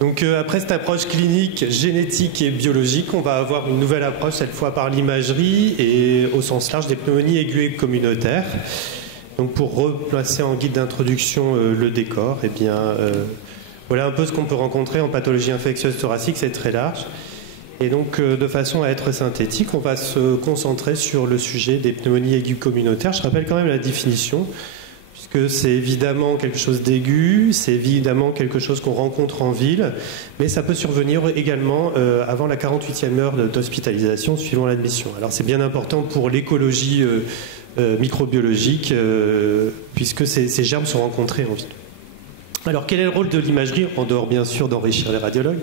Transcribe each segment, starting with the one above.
Donc après cette approche clinique, génétique et biologique, on va avoir une nouvelle approche, cette fois par l'imagerie et au sens large des pneumonies aiguës et communautaires. Donc pour replacer en guide d'introduction le décor, eh bien, voilà un peu ce qu'on peut rencontrer en pathologie infectieuse thoracique, c'est très large. Et donc de façon à être synthétique, on va se concentrer sur le sujet des pneumonies aiguës communautaires. Je rappelle quand même la définition, puisque c'est évidemment quelque chose d'aigu, c'est évidemment quelque chose qu'on rencontre en ville, mais ça peut survenir également avant la 48e heure d'hospitalisation suivant l'admission. Alors c'est bien important pour l'écologie microbiologique, puisque ces germes sont rencontrés en ville. Alors quel est le rôle de l'imagerie, en dehors bien sûr d'enrichir les radiologues?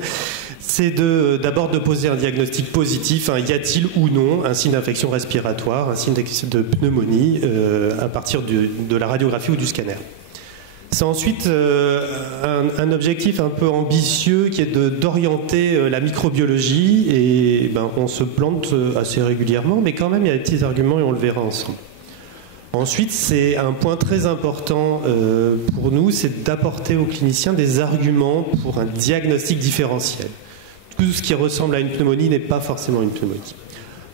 C'est d'abord de poser un diagnostic positif, y a-t-il ou non un signe d'infection respiratoire, un signe de pneumonie à partir de la radiographie ou du scanner. C'est ensuite un objectif un peu ambitieux qui est d'orienter la microbiologie et on se plante assez régulièrement, mais quand même il y a des petits arguments et on le verra ensemble. Ensuite, c'est un point très important pour nous, c'est d'apporter aux cliniciens des arguments pour un diagnostic différentiel. Tout ce qui ressemble à une pneumonie n'est pas forcément une pneumonie.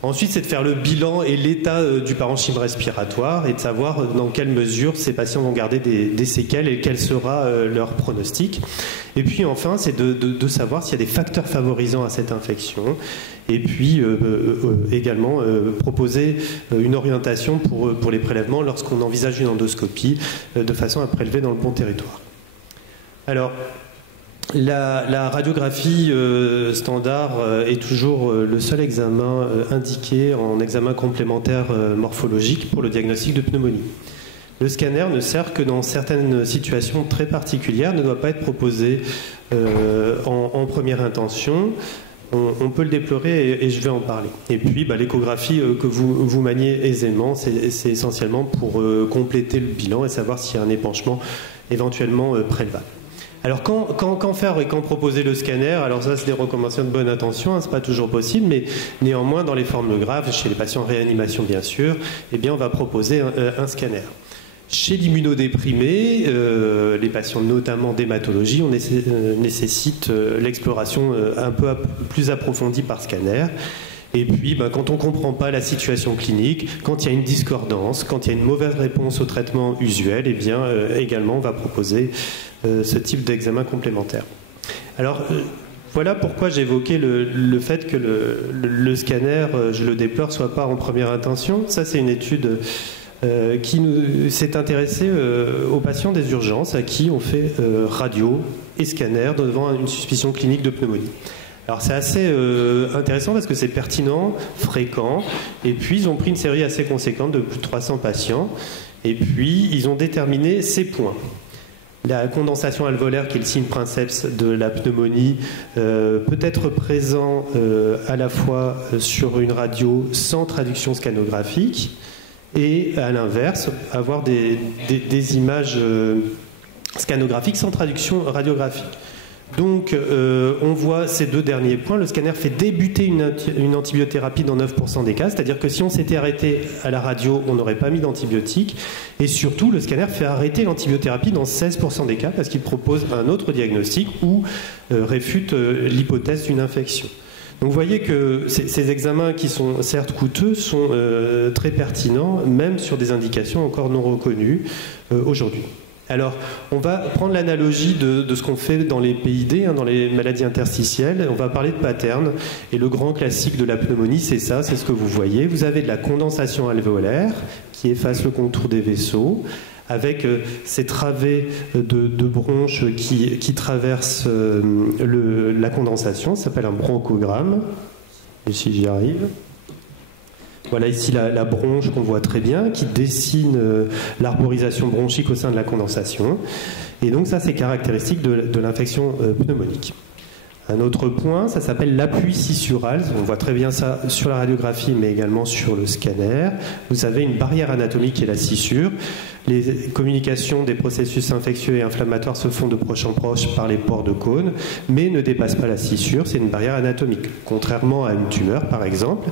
Ensuite, c'est de faire le bilan et l'état du parenchyme respiratoire et de savoir dans quelle mesure ces patients vont garder des séquelles et quel sera leur pronostic. Et puis enfin, c'est de savoir s'il y a des facteurs favorisants à cette infection. Et puis également proposer une orientation pour les prélèvements lorsqu'on envisage une endoscopie de façon à prélever dans le bon territoire. Alors, la radiographie standard est toujours le seul examen indiqué en examen complémentaire morphologique pour le diagnostic de pneumonie. Le scanner ne sert que dans certaines situations très particulières, ne doit pas être proposé en première intention. On peut le déplorer et je vais en parler. Et puis l'échographie que vous maniez aisément, c'est essentiellement pour compléter le bilan et savoir s'il y a un épanchement éventuellement prélevable. Alors quand faire et quand proposer le scanner? Alors ça c'est des recommandations de bonne intention, c'est pas toujours possible, mais néanmoins dans les formes graves, chez les patients en réanimation bien sûr, eh bien on va proposer un scanner. Chez l'immunodéprimé, les patients notamment d'hématologie, on nécessite l'exploration un peu plus approfondie par scanner. Et puis, quand on ne comprend pas la situation clinique, quand il y a une discordance, quand il y a une mauvaise réponse au traitement usuel, eh bien, également, on va proposer ce type d'examen complémentaire. Alors, voilà pourquoi j'évoquais le fait que le scanner, je le déplore, ne soit pas en première intention. Ça, c'est une étude qui s'est intéressée aux patients des urgences à qui on fait radio et scanner devant une suspicion clinique de pneumonie. Alors c'est assez intéressant parce que c'est pertinent, fréquent, et puis ils ont pris une série assez conséquente de plus de 300 patients, et puis ils ont déterminé ces points. La condensation alvéolaire, qui est le signe princeps de la pneumonie, peut être présent à la fois sur une radio sans traduction scanographique, et à l'inverse, avoir des images scanographiques sans traduction radiographique. Donc, on voit ces deux derniers points. Le scanner fait débuter une antibiothérapie dans 9% des cas, c'est-à-dire que si on s'était arrêté à la radio, on n'aurait pas mis d'antibiotiques. Et surtout, le scanner fait arrêter l'antibiothérapie dans 16% des cas parce qu'il propose un autre diagnostic ou réfute l'hypothèse d'une infection. Donc vous voyez que ces examens qui sont certes coûteux sont très pertinents, même sur des indications encore non reconnues aujourd'hui. Alors, on va prendre l'analogie de ce qu'on fait dans les PID, dans les maladies interstitielles. On va parler de pattern. Et le grand classique de la pneumonie, c'est ça, c'est ce que vous voyez. Vous avez de la condensation alvéolaire qui efface le contour des vaisseaux, avec ces travées de bronches qui traversent la condensation. Ça s'appelle un bronchogramme. Et si j'y arrive... Voilà ici la bronche qu'on voit très bien, qui dessine l'arborisation bronchique au sein de la condensation. Et donc ça, c'est caractéristique de l'infection pneumonique. Un autre point, ça s'appelle l'appui sissural. On voit très bien ça sur la radiographie, mais également sur le scanner. Vous avez une barrière anatomique qui est la scissure. Les communications des processus infectieux et inflammatoires se font de proche en proche par les pores de cône, mais ne dépassent pas la scissure. C'est une barrière anatomique, contrairement à une tumeur, par exemple,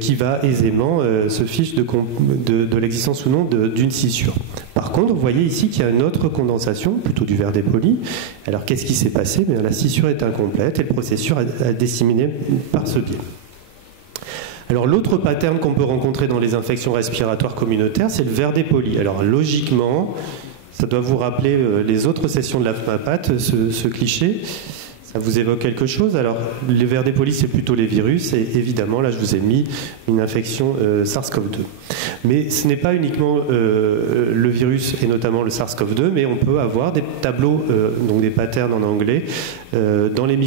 qui va aisément se fiche de l'existence ou non d'une scissure. Par contre, vous voyez ici qu'il y a une autre condensation, plutôt du verre dépoli. Alors qu'est-ce qui s'est passé? La scissure est incomplète et le processus a disséminé par ce biais. Alors l'autre pattern qu'on peut rencontrer dans les infections respiratoires communautaires, c'est le verre dépoli. Alors logiquement, ça doit vous rappeler les autres sessions de la FMAPAT, ce cliché. Ça vous évoque quelque chose? Alors, les vers dépoli, c'est plutôt les virus, et évidemment, là, je vous ai mis une infection SARS-CoV-2. Mais ce n'est pas uniquement le virus, et notamment le SARS-CoV-2, mais on peut avoir des tableaux, donc des patterns en anglais, dans les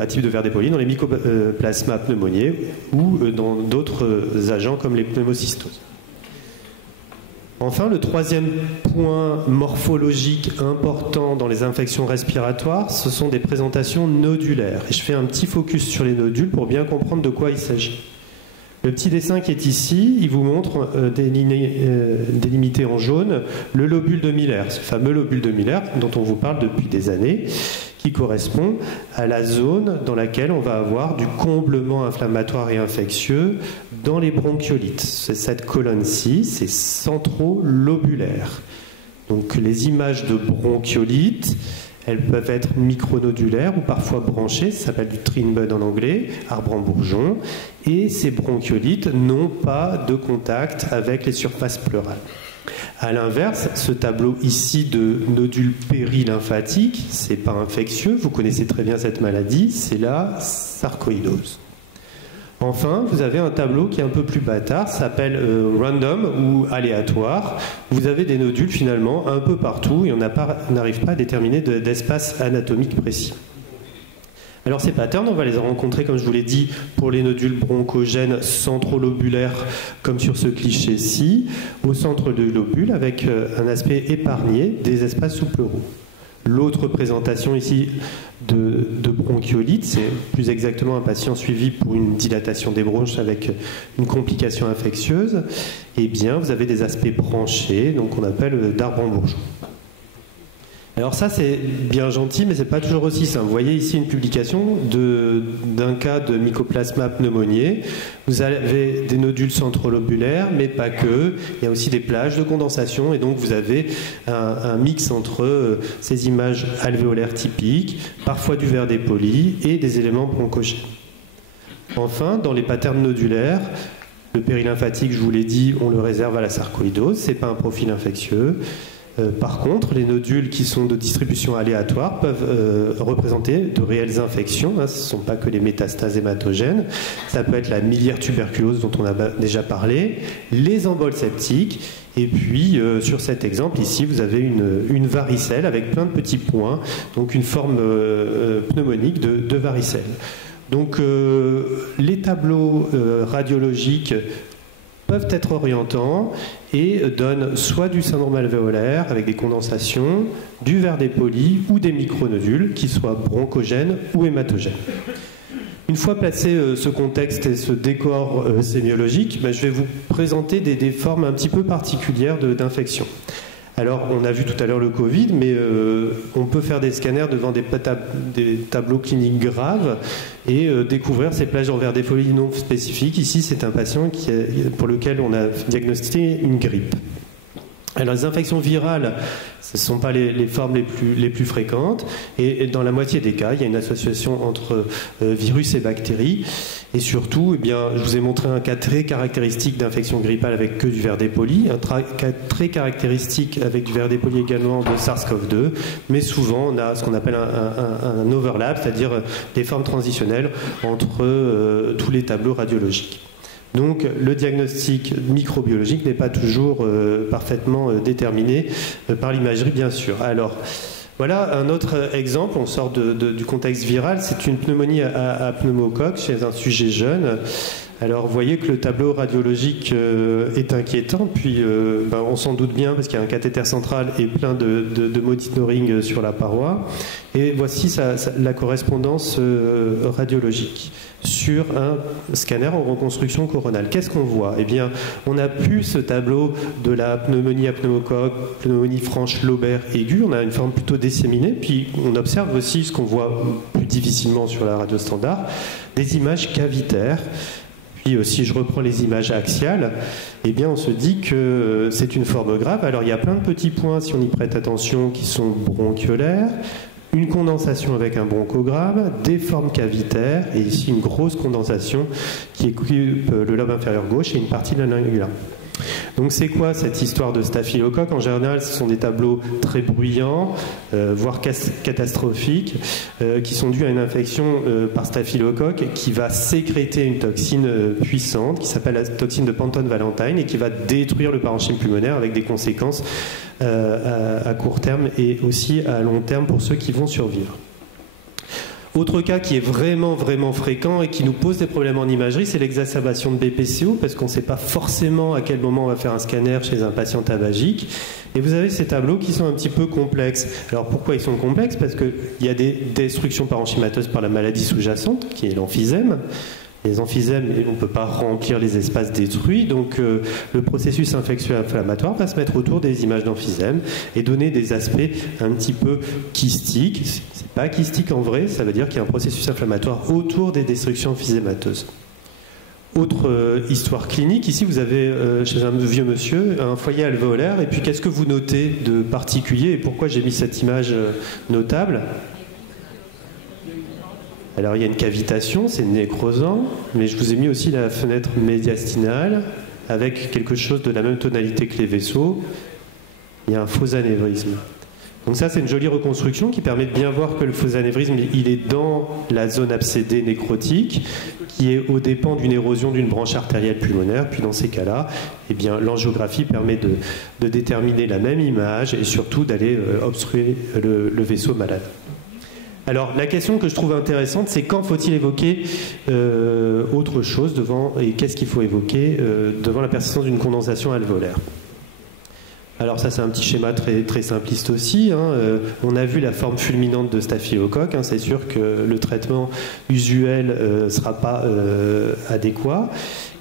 à type de vers dépoli, dans les mycoplasma pneumoniae, ou dans d'autres agents comme les pneumocystoses. Enfin, le troisième point morphologique important dans les infections respiratoires, ce sont des présentations nodulaires. Et je fais un petit focus sur les nodules pour bien comprendre de quoi il s'agit. Le petit dessin qui est ici, il vous montre délimité en jaune le lobule de Miller, ce fameux lobule de Miller dont on vous parle depuis des années, qui correspond à la zone dans laquelle on va avoir du comblement inflammatoire et infectieux dans les bronchiolites. C'est cette colonne-ci, c'est centrolobulaire. Donc les images de bronchiolites, elles peuvent être micronodulaires ou parfois branchées, ça s'appelle du tree bud en anglais, arbre en bourgeon, et ces bronchiolites n'ont pas de contact avec les surfaces pleurales. A l'inverse, ce tableau ici de nodules périlymphatiques, c'est pas infectieux, vous connaissez très bien cette maladie, c'est la sarcoïdose. Enfin, vous avez un tableau qui est un peu plus bâtard, ça s'appelle random ou aléatoire. Vous avez des nodules finalement un peu partout et on n'arrive pas à déterminer d'espace anatomique précis. Alors ces patterns, on va les rencontrer, comme je vous l'ai dit, pour les nodules bronchogènes centrolobulaires, comme sur ce cliché-ci, au centre du lobule, avec un aspect épargné des espaces sous-pleuraux. L'autre présentation ici de bronchiolite, c'est plus exactement un patient suivi pour une dilatation des bronches avec une complication infectieuse. Eh bien, vous avez des aspects branchés, donc on appelle d'arbre en bourgeon. Alors ça, c'est bien gentil, mais c'est pas toujours aussi simple. Vous voyez ici une publication d'un cas de mycoplasma pneumoniae. Vous avez des nodules centrolobulaires, mais pas que. Il y a aussi des plages de condensation, et donc vous avez un mix entre ces images alvéolaires typiques, parfois du verre dépoli, et des éléments bronchogènes. Enfin, dans les patterns nodulaires, le périlymphatique, je vous l'ai dit, on le réserve à la sarcoïdose, c'est pas un profil infectieux. Par contre, les nodules qui sont de distribution aléatoire peuvent représenter de réelles infections. Ce ne sont pas que les métastases hématogènes. Ça peut être la miliaire tuberculose dont on a déjà parlé, les emboles septiques. Et puis, sur cet exemple ici, vous avez une varicelle avec plein de petits points, donc une forme pneumonique de varicelle. Donc, les tableaux radiologiques peuvent être orientants et donnent soit du syndrome alvéolaire avec des condensations, du verre dépoli ou des micronodules qui soient bronchogènes ou hématogènes. Une fois placé ce contexte et ce décor sémiologique, je vais vous présenter des formes un petit peu particulières d'infection. Alors, on a vu tout à l'heure le Covid, mais on peut faire des scanners devant des tableaux cliniques graves et découvrir ces plages en verre dépoli non spécifiques. Ici, c'est un patient pour lequel on a diagnostiqué une grippe. Alors, les infections virales, ce ne sont pas les formes les plus fréquentes. Et dans la moitié des cas, il y a une association entre virus et bactéries. Et surtout, eh bien, je vous ai montré un cas très caractéristique d'infection grippale avec que du verre dépoli, un cas très caractéristique avec du verre dépoli également de SARS-CoV-2. Mais souvent, on a ce qu'on appelle un overlap, c'est-à-dire des formes transitionnelles entre tous les tableaux radiologiques. Donc le diagnostic microbiologique n'est pas toujours parfaitement déterminé par l'imagerie, bien sûr. Alors, voilà un autre exemple, on sort du contexte viral, c'est une pneumonie à pneumocoque chez un sujet jeune. Alors vous voyez que le tableau radiologique est inquiétant, puis on s'en doute bien parce qu'il y a un cathéter central et plein de monitoring sur la paroi. Et voici la correspondance radiologique sur un scanner en reconstruction coronale. Qu'est-ce qu'on voit? Eh bien, on n'a plus ce tableau de la pneumonie à pneumocoque, pneumonie franche lobaire aiguë, on a une forme plutôt disséminée, puis on observe aussi ce qu'on voit plus difficilement sur la radio standard, des images cavitaires, puis, si je reprends les images axiales, eh bien, on se dit que c'est une forme grave. Alors, il y a plein de petits points, si on y prête attention, qui sont bronchiolaires, une condensation avec un bronchogramme, des formes cavitaires, et ici une grosse condensation qui occupe le lobe inférieur gauche et une partie de la lingula. Donc c'est quoi cette histoire de staphylocoque? En général, ce sont des tableaux très bruyants, voire catastrophiques, qui sont dus à une infection par staphylocoque qui va sécréter une toxine puissante qui s'appelle la toxine de Panton-Valentine et qui va détruire le parenchyme pulmonaire avec des conséquences à court terme et aussi à long terme pour ceux qui vont survivre. Autre cas qui est vraiment fréquent et qui nous pose des problèmes en imagerie, c'est l'exacerbation de BPCO, parce qu'on ne sait pas forcément à quel moment on va faire un scanner chez un patient tabagique. Et vous avez ces tableaux qui sont un petit peu complexes. Alors pourquoi ils sont complexes? Parce qu'il y a des destructions parenchymateuses par la maladie sous-jacente, qui est l'emphysème. Les emphysèmes, on ne peut pas remplir les espaces détruits, donc le processus infectieux inflammatoire va se mettre autour des images d'emphysème et donner des aspects un petit peu kystiques. C'est pas kystique en vrai, ça veut dire qu'il y a un processus inflammatoire autour des destructions emphysémateuses. Autre histoire clinique, ici vous avez chez un vieux monsieur un foyer alvéolaire, et puis qu'est-ce que vous notez de particulier et pourquoi j'ai mis cette image notable? Alors il y a une cavitation, c'est nécrosant, mais je vous ai mis aussi la fenêtre médiastinale avec quelque chose de la même tonalité que les vaisseaux. Il y a un faux anévrisme. Donc ça c'est une jolie reconstruction qui permet de bien voir que le faux anévrisme il est dans la zone abcédée nécrotique qui est aux dépens d'une érosion d'une branche artérielle pulmonaire. Puis dans ces cas-là, eh bien, l'angiographie permet de déterminer la même image et surtout d'aller obstruer le vaisseau malade. Alors, la question que je trouve intéressante, c'est quand faut-il évoquer autre chose devant, et qu'est-ce qu'il faut évoquer devant la persistance d'une condensation alvéolaire? Alors ça, c'est un petit schéma très simpliste aussi. On a vu la forme fulminante de staphylocoque. C'est sûr que le traitement usuel ne sera pas adéquat.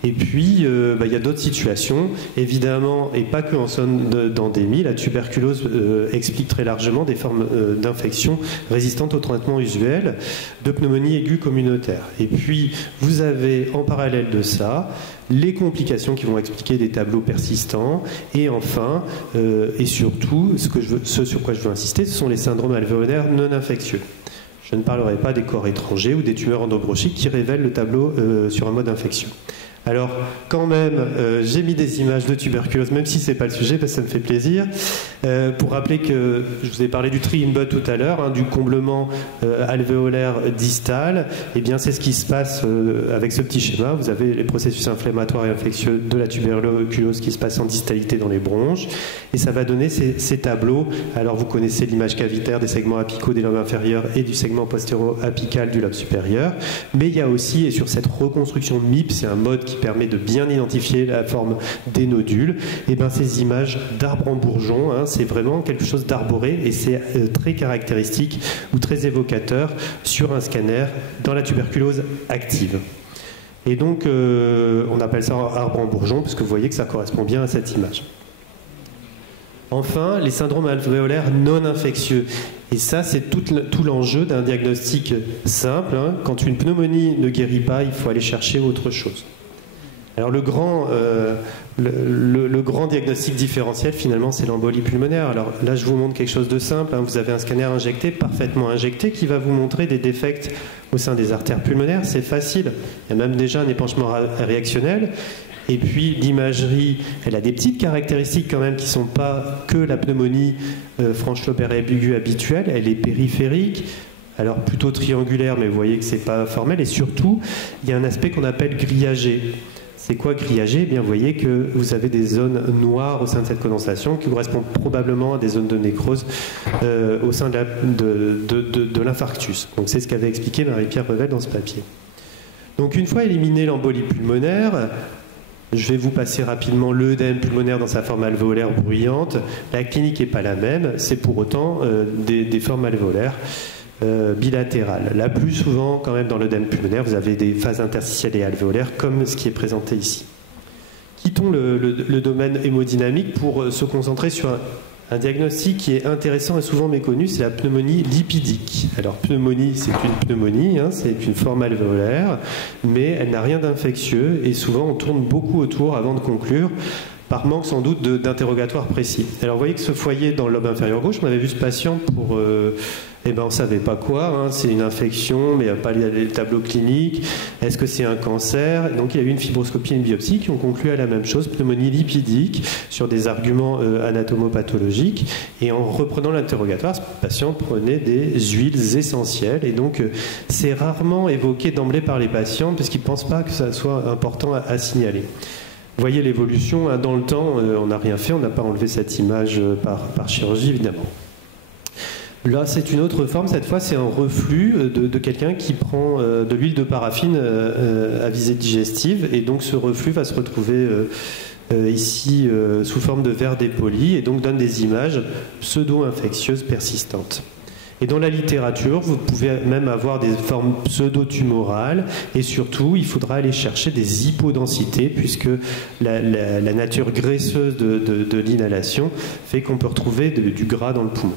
Et puis, il y a d'autres situations, évidemment, et pas que en zone d'endémie. La tuberculose explique très largement des formes d'infection résistantes au traitement usuel, de pneumonie aiguë communautaire. Et puis, vous avez en parallèle de ça les complications qui vont expliquer des tableaux persistants. Et enfin, et surtout, ce sur quoi je veux insister, ce sont les syndromes alvéolaires non infectieux. Je ne parlerai pas des corps étrangers ou des tumeurs endobronchiques qui révèlent le tableau sur un mode d'infection. Alors, quand même, j'ai mis des images de tuberculose, même si ce n'est pas le sujet, parce que ça me fait plaisir, pour rappeler que je vous ai parlé du tree-in-bud tout à l'heure, du comblement alvéolaire distal. Eh bien, c'est ce qui se passe avec ce petit schéma. Vous avez les processus inflammatoires et infectieux de la tuberculose qui se passent en distalité dans les bronches, et ça va donner ces tableaux. Alors, vous connaissez l'image cavitaire des segments apicaux des lobes inférieurs et du segment postéro-apical du lobe supérieur, mais il y a aussi, et sur cette reconstruction MIP, c'est un mode qui permet de bien identifier la forme des nodules, et bien ces images d'arbres en bourgeon, c'est vraiment quelque chose d'arboré et c'est très caractéristique ou très évocateur sur un scanner dans la tuberculose active. Et donc on appelle ça arbre en bourgeon parce que vous voyez que ça correspond bien à cette image. Enfin, les syndromes alvéolaires non infectieux. Et ça, c'est tout l'enjeu d'un diagnostic simple. Quand une pneumonie ne guérit pas, il faut aller chercher autre chose. Alors le grand diagnostic différentiel, finalement, c'est l'embolie pulmonaire. Alors là, je vous montre quelque chose de simple. Vous avez un scanner injecté, parfaitement injecté, qui va vous montrer des défects au sein des artères pulmonaires. C'est facile. Il y a même déjà un épanchement réactionnel. Et puis l'imagerie, elle a des petites caractéristiques quand même qui ne sont pas que la pneumonie franche lobaire aiguë habituelle. Elle est périphérique. Alors plutôt triangulaire, mais vous voyez que ce n'est pas formel. Et surtout, il y a un aspect qu'on appelle grillagé. C'est quoi grillagé? Eh bien, vous voyez que vous avez des zones noires au sein de cette condensation qui correspondent probablement à des zones de nécrose au sein de l'infarctus. Donc c'est ce qu'avait expliqué Marie-Pierre Revel dans ce papier. Donc une fois éliminé l'embolie pulmonaire, je vais vous passer rapidement l'œdème pulmonaire dans sa forme alvéolaire bruyante. La clinique n'est pas la même, c'est pour autant des formes alvéolaires bilatérales. La plus souvent, quand même, dans l'œdème pulmonaire, vous avez des phases interstitielles et alvéolaires, comme ce qui est présenté ici. Quittons le domaine hémodynamique pour se concentrer sur Un diagnostic qui est intéressant et souvent méconnu, c'est la pneumonie lipidique. Alors, pneumonie, c'est une pneumonie, hein, c'est une forme alvéolaire, mais elle n'a rien d'infectieux et souvent on tourne beaucoup autour avant de conclure, par manque sans doute d'interrogatoire précis. Alors, vous voyez que ce foyer dans le lobe inférieur gauche, on avait vu ce patient pour... on ne savait pas quoi, hein, c'est une infection, mais il n'y a pas les tableaux cliniques. Est-ce que c'est un cancer? Donc il y a eu une fibroscopie et une biopsie qui ont conclu à la même chose, pneumonie lipidique, sur des arguments anatomopathologiques. Et en reprenant l'interrogatoire, ce patient prenait des huiles essentielles. Et donc c'est rarement évoqué d'emblée par les patients, parce qu'ils ne pensent pas que ça soit important à signaler. Vous voyez l'évolution, hein, dans le temps, on n'a rien fait, on n'a pas enlevé cette image par chirurgie, évidemment. Là, c'est une autre forme. Cette fois, c'est un reflux de quelqu'un qui prend de l'huile de paraffine à visée digestive. Et donc, ce reflux va se retrouver ici sous forme de verre dépoli et donc donne des images pseudo-infectieuses persistantes. Et dans la littérature, vous pouvez même avoir des formes pseudo-tumorales. Et surtout, il faudra aller chercher des hypodensités puisque la nature graisseuse de l'inhalation fait qu'on peut retrouver du gras dans le poumon.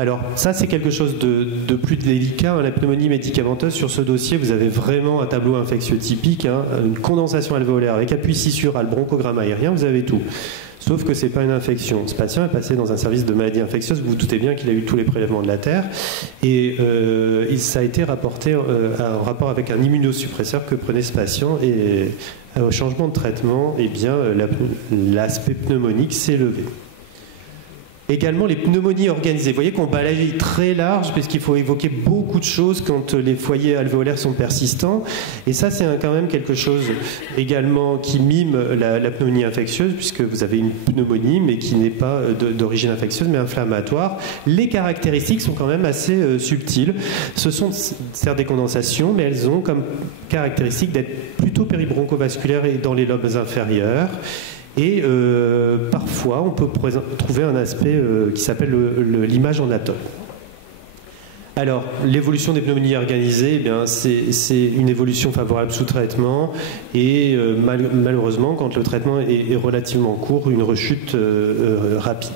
Alors ça c'est quelque chose de plus délicat, hein, la pneumonie médicamenteuse. Sur ce dossier vous avez vraiment un tableau infectieux typique, hein, une condensation alvéolaire avec appui scissural, bronchogramme aérien, vous avez tout. Sauf que ce n'est pas une infection. Ce patient est passé dans un service de maladies infectieuses, vous vous doutez bien qu'il a eu tous les prélèvements de la terre, et ça a été rapporté en rapport avec un immunosuppresseur que prenait ce patient, et au changement de traitement, eh bien, l'aspect pneumonique s'est levé. Également les pneumonies organisées. Vous voyez qu'on balaye très large parce qu'il faut évoquer beaucoup de choses quand les foyers alvéolaires sont persistants. Et ça, c'est quand même quelque chose également qui mime la pneumonie infectieuse, puisque vous avez une pneumonie, mais qui n'est pas d'origine infectieuse, mais inflammatoire. Les caractéristiques sont quand même assez subtiles. Ce sont certes des condensations, mais elles ont comme caractéristique d'être plutôt péribronchovasculaires et dans les lobes inférieurs. Et parfois, on peut trouver un aspect qui s'appelle l'image en atome. Alors, l'évolution des pneumonies organisées, eh bien, c'est une évolution favorable sous traitement et malheureusement, quand le traitement est relativement court, une rechute rapide.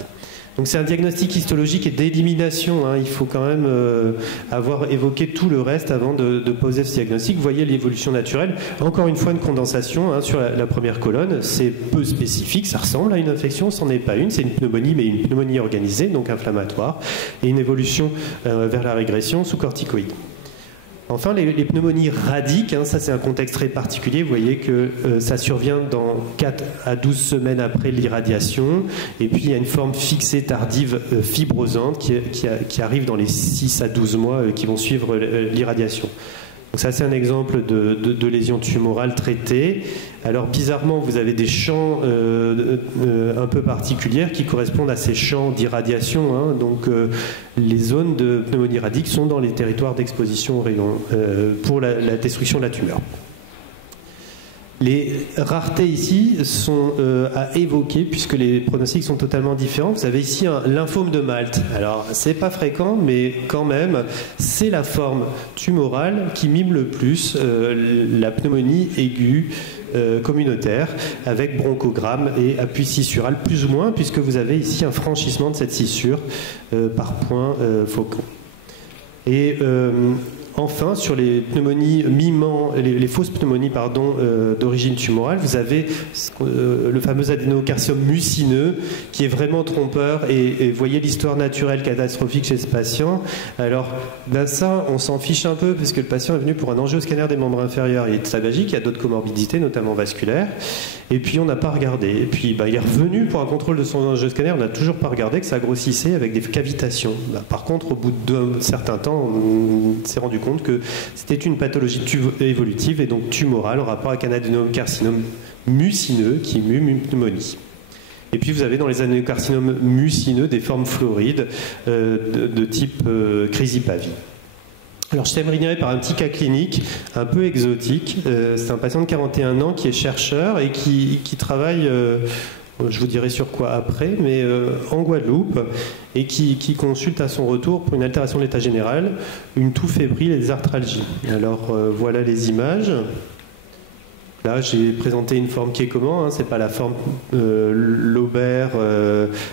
Donc c'est un diagnostic histologique et d'élimination, hein. Il faut quand même avoir évoqué tout le reste avant de poser ce diagnostic. Vous voyez l'évolution naturelle. Encore une fois, une condensation, hein, sur la première colonne. C'est peu spécifique, ça ressemble à une infection, c'en est pas une. C'est une pneumonie, mais une pneumonie organisée, donc inflammatoire. Et une évolution vers la régression sous corticoïdes. Enfin, les pneumonies radiques, hein, ça c'est un contexte très particulier. Vous voyez que ça survient dans 4 à 12 semaines après l'irradiation. Et puis il y a une forme fixée tardive fibrosante qui arrive dans les 6 à 12 mois qui vont suivre l'irradiation. Donc ça c'est un exemple de lésion tumorale traitée. Alors bizarrement vous avez des champs un peu particulières qui correspondent à ces champs d'irradiation, hein. Donc les zones de pneumonie radique sont dans les territoires d'exposition aux rayons pour la destruction de la tumeur. Les raretés ici sont à évoquer puisque les pronostics sont totalement différents. Vous avez ici un lymphome de Malte. Alors, c'est pas fréquent, mais quand même, c'est la forme tumorale qui mime le plus la pneumonie aiguë communautaire avec bronchogramme et appui scissural plus ou moins puisque vous avez ici un franchissement de cette scissure par points focaux. Et enfin, sur les pneumonies mimant, les fausses pneumonies d'origine tumorale, vous avez le fameux adénocarcinome mucineux qui est vraiment trompeur et voyez l'histoire naturelle catastrophique chez ce patient. Alors, ben ça, on s'en fiche un peu parce que le patient est venu pour un angioscanner des membres inférieurs. Il est tabagique, il y a d'autres comorbidités, notamment vasculaires. Et puis, on n'a pas regardé. Et puis, ben, il est revenu pour un contrôle de son angioscanner. On n'a toujours pas regardé que ça grossissait avec des cavitations. Ben, par contre, au bout d'un certain temps, on s'est rendu compte que c'était une pathologie évolutive et donc tumorale en rapport avec un adénocarcinome mucineux qui mime une pneumonie. Et puis vous avez dans les adénocarcinomes mucineux des formes florides de type chrysipavie. Alors je terminerai par un petit cas clinique un peu exotique. C'est un patient de 41 ans qui est chercheur et qui travaille... je vous dirai sur quoi après, mais en Guadeloupe, et qui consulte à son retour pour une altération de l'état général, une toux fébrile et des arthralgies. Alors voilà les images. Là, j'ai présenté une forme qui est comment, hein, c'est pas la forme Lauber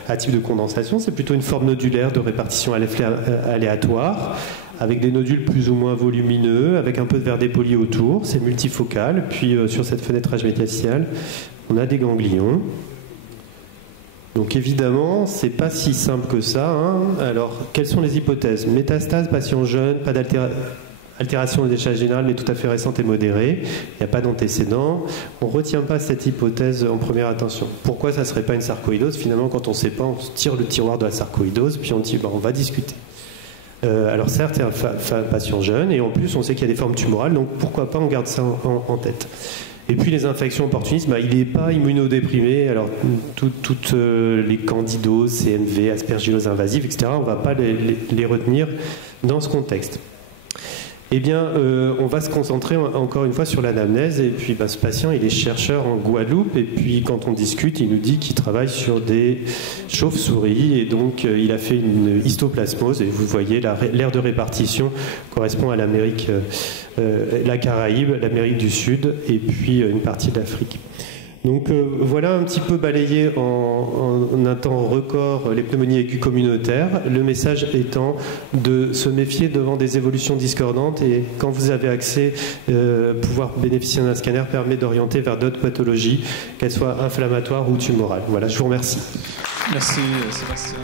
à type de condensation, c'est plutôt une forme nodulaire de répartition aléatoire, avec des nodules plus ou moins volumineux, avec un peu de verre dépoli autour, c'est multifocal. Puis sur cette fenêtrage médiastinale, on a des ganglions. Donc évidemment, c'est pas si simple que ça, hein. Alors, quelles sont les hypothèses? Métastase, patient jeune, pas d'altération de l'échelle générale, mais tout à fait récente et modérée. Il n'y a pas d'antécédent. On ne retient pas cette hypothèse en première attention. Pourquoi ça ne serait pas une sarcoïdose? Finalement, quand on ne sait pas, on tire le tiroir de la sarcoïdose, puis on dit, on va discuter. Alors certes, c'est un patient jeune, et en plus, on sait qu'il y a des formes tumorales, donc pourquoi pas on garde ça en tête. Et puis les infections opportunistes, il n'est pas immunodéprimé, alors toutes les candidoses, CMV, aspergillose invasive, etc., on ne va pas les retenir dans ce contexte. Eh bien, on va se concentrer encore une fois sur l'anamnèse. Et puis, ce patient, il est chercheur en Guadeloupe. Et puis, quand on discute, il nous dit qu'il travaille sur des chauves-souris. Et donc, il a fait une histoplasmose. Et vous voyez, l'aire de répartition correspond à l'Amérique, la Caraïbe, l'Amérique du Sud, et puis une partie de l'Afrique. Donc voilà un petit peu balayé en un temps record les pneumonies aiguës communautaires, le message étant de se méfier devant des évolutions discordantes, et quand vous avez accès, pouvoir bénéficier d'un scanner permet d'orienter vers d'autres pathologies, qu'elles soient inflammatoires ou tumorales. Voilà, je vous remercie. Merci Sébastien.